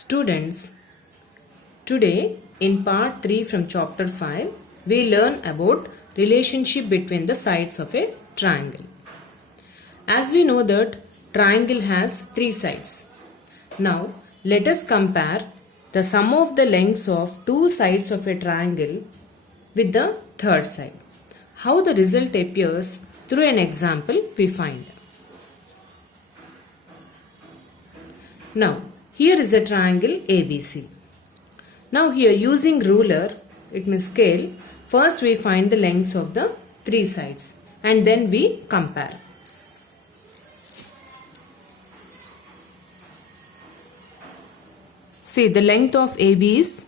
Students, today in part 3 from chapter 5, we learn about relationship between the sides of a triangle. As we know that triangle has 3 sides. Now, let us compare the sum of the lengths of 2 sides of a triangle with the third side. How the result appears through an example we find. Now, here is a triangle ABC. Now here using ruler, it means scale, first we find the lengths of the 3 sides and then we compare. See, the length of AB is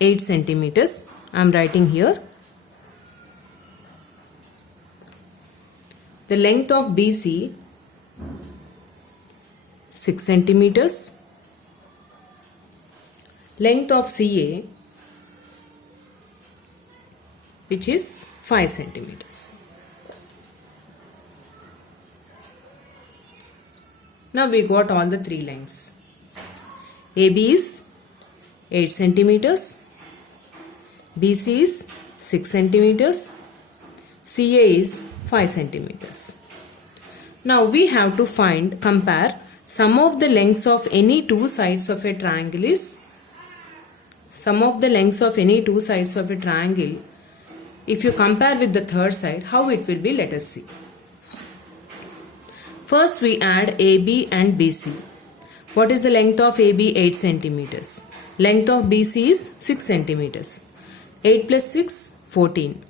8 centimeters. I am writing here. The length of BC 6 centimeters. Length of CA, which is 5 centimeters. Now we got all the 3 lengths. AB is 8 centimeters. BC is 6 centimeters. CA is 5 centimeters. Now we have to compare sum of the lengths of any 2 sides of a triangle is if you compare with the third side, how it will be, let us see. First we add AB and BC. What is the length of AB? 8 centimeters. Length of BC is 6 centimeters. 8 plus 6, 14.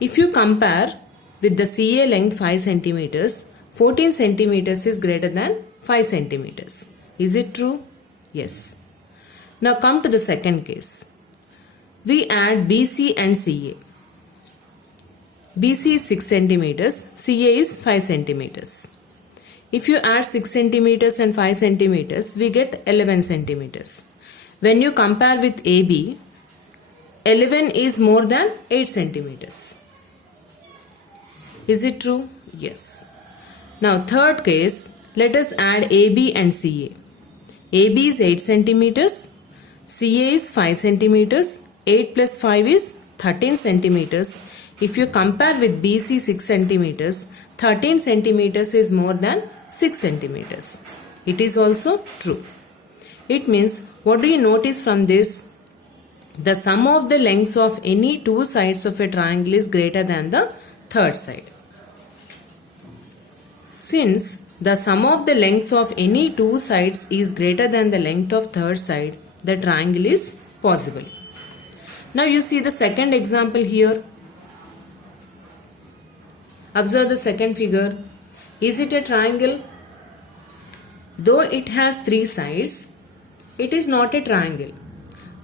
If you compare with the CA length 5 centimeters, 14 centimeters is greater than 5 centimeters. Is it true? Yes. Now come to the second case. We add BC and CA. BC is 6 centimeters, CA is 5 centimeters. If you add 6 centimeters and 5 centimeters, we get 11 centimeters. When you compare with AB, 11 is more than 8 centimeters. Is it true? Yes. Now third case, let us add AB and CA. AB is 8 centimeters. CA is 5 centimeters. 8 plus 5 is 13 centimeters. If you compare with BC 6 centimeters, 13 centimeters is more than 6 centimeters. It is also true. It means, what do you notice from this? The sum of the lengths of any 2 sides of a triangle is greater than the third side. Since the sum of the lengths of any 2 sides is greater than the length of third side, the triangle is possible. Now you see the second example here. Observe the second figure. Is it a triangle? Though it has 3 sides, it is not a triangle.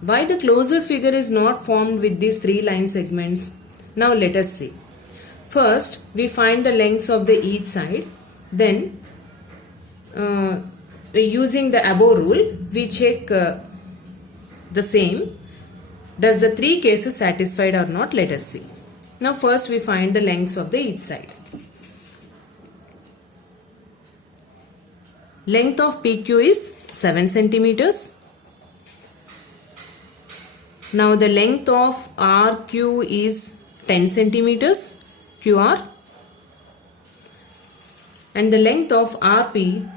Why the closure figure is not formed with these 3 line segments? Now let us see. First, we find the lengths of the each side. Then, using the above rule, we check the same. Does the 3 cases satisfied or not? Let us see. Now first we find the lengths of the each side. Length of PQ is 7 centimeters. Now the length of RQ is 10 centimeters, QR. And the length of RP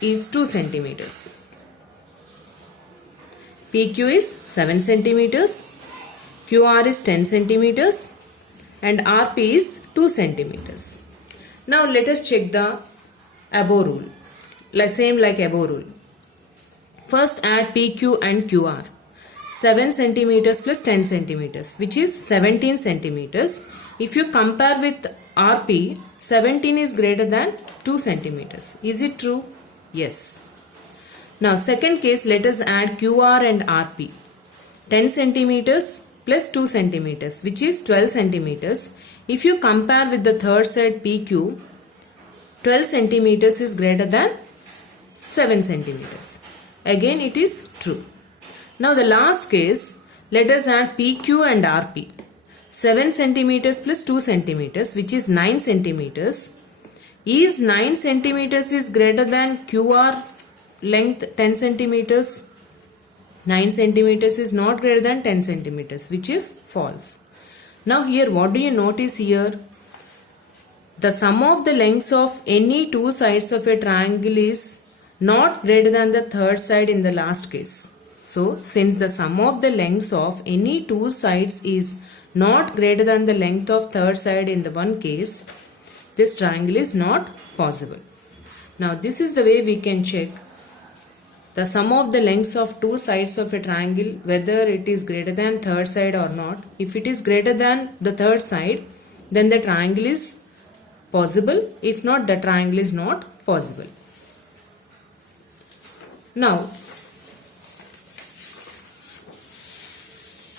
is 2 centimeters. PQ is 7 centimeters, QR is 10 centimeters and RP is 2 centimeters. Now let us check the above rule. Same like above rule. First add PQ and QR. 7 centimeters plus 10 centimeters, which is 17 centimeters. If you compare with RP, 17 is greater than 2 centimeters. Is it true? Yes. Now second case, let us add QR and RP. 10 centimeters plus 2 centimeters, which is 12 centimeters. If you compare with the third side PQ, 12 centimeters is greater than 7 centimeters. Again it is true. Now the last case, let us add PQ and RP. 7 centimeters plus 2 centimeters, which is 9 centimeters. Is 9 centimeters is greater than QR length 10 centimeters, 9 centimeters is not greater than 10 centimeters, which is false. Now here what do you notice here? The sum of the lengths of any two sides of a triangle is not greater than the third side in the last case. So since the sum of the lengths of any two sides is not greater than the length of third side in the one case, this triangle is not possible. Now this is the way we can check the sum of the lengths of two sides of a triangle, whether it is greater than third side or not. If it is greater than the third side, then the triangle is possible. If not, the triangle is not possible. Now,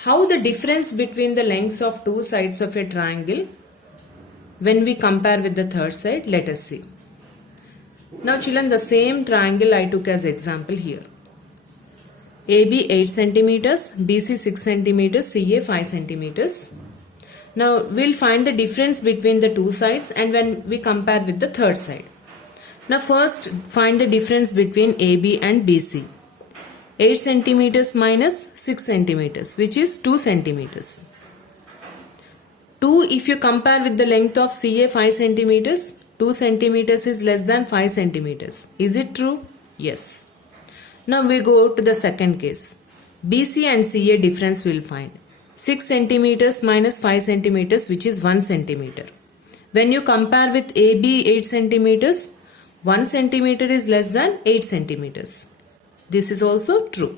how the difference between the lengths of two sides of a triangle when we compare with the third side, let us see. Now children, the same triangle I took as example here. AB 8 centimeters, BC 6 centimeters, CA 5 centimeters. Now we'll find the difference between the two sides and when we compare with the third side. Now first find the difference between AB and BC. 8 centimeters minus 6 centimeters, which is 2 centimeters. 2 if you compare with the length of CA 5 centimeters, 2 centimeters is less than 5 centimeters. Is it true? Yes. Now we go to the second case. BC and CA difference we will find. 6 centimeters minus 5 centimeters, which is 1 centimeter. When you compare with AB 8 centimeters, 1 centimeter is less than 8 centimeters. This is also true.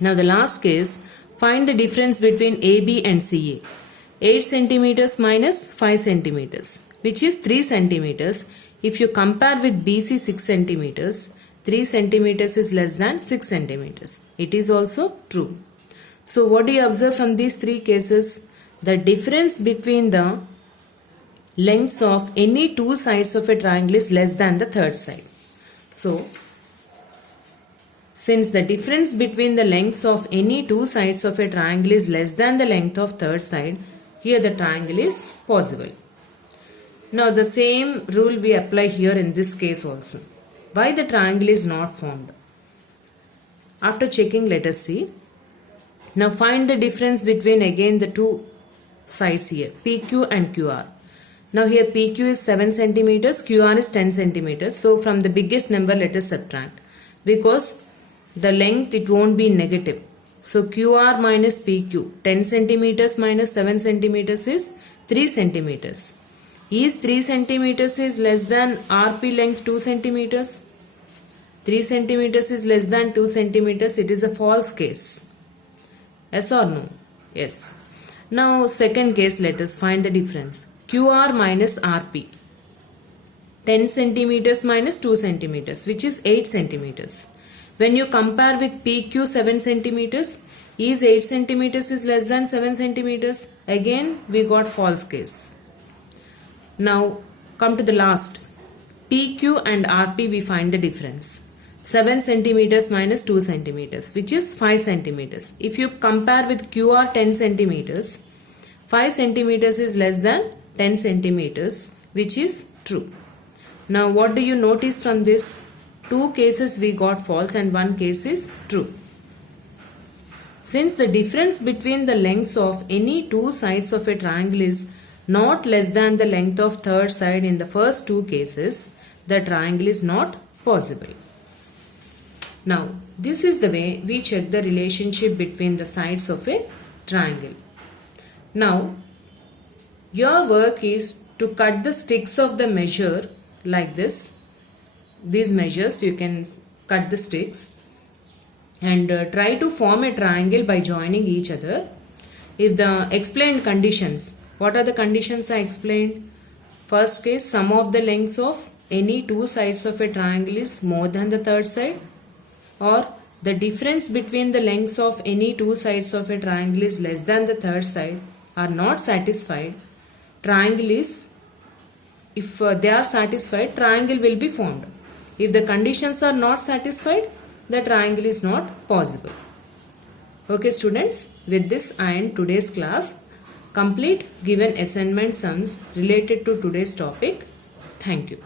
Now the last case, find the difference between AB and CA. 8 centimeters minus 5 centimeters, which is 3 centimeters. If you compare with BC 6 centimeters, 3 centimeters is less than 6 centimeters. It is also true. So what do you observe from these three cases? The difference between the lengths of any two sides of a triangle is less than the third side. So since the difference between the lengths of any two sides of a triangle is less than the length of third side, here the triangle is possible. Now the same rule we apply here in this case also. Why the triangle is not formed? After checking, let us see. Now find the difference between again the two sides here, PQ and QR. Now here PQ is 7 centimeters, QR is 10 centimeters. So from the biggest number let us subtract, because the length it won't be negative. So QR minus PQ, 10 centimeters minus 7 centimeters is 3 centimeters. Is 3 centimeters is less than RP length 2 centimeters? 3 centimeters is less than 2 centimeters. It is a false case. Yes or no? Yes. Now second case, let us find the difference. QR minus RP. 10 centimeters minus 2 centimeters, which is 8 centimeters. When you compare with PQ 7 centimeters, is 8 centimeters is less than 7 centimeters? Again we got false case. Now come to the last. PQ and RP we find the difference. 7 centimeters minus 2 centimeters, which is 5 centimeters. If you compare with QR 10 centimeters, 5 centimeters is less than 10 centimeters, which is true. Now what do you notice from this? Two cases we got false and one case is true. Since the difference between the lengths of any two sides of a triangle is not less than the length of third side in the first two cases, the triangle is not possible. Now, this is the way we check the relationship between the sides of a triangle. Now, your work is to cut the sticks of the measure like this. These measures you can cut the sticks and try to form a triangle by joining each other. If the explained conditions, what are the conditions I explained? First case, sum of the lengths of any two sides of a triangle is more than the third side, or the difference between the lengths of any two sides of a triangle is less than the third side are not satisfied. Triangle is, if they are satisfied, triangle will be formed. If the conditions are not satisfied, the triangle is not possible. Okay students, with this I end today's class. Complete given assignment sums related to today's topic. Thank you.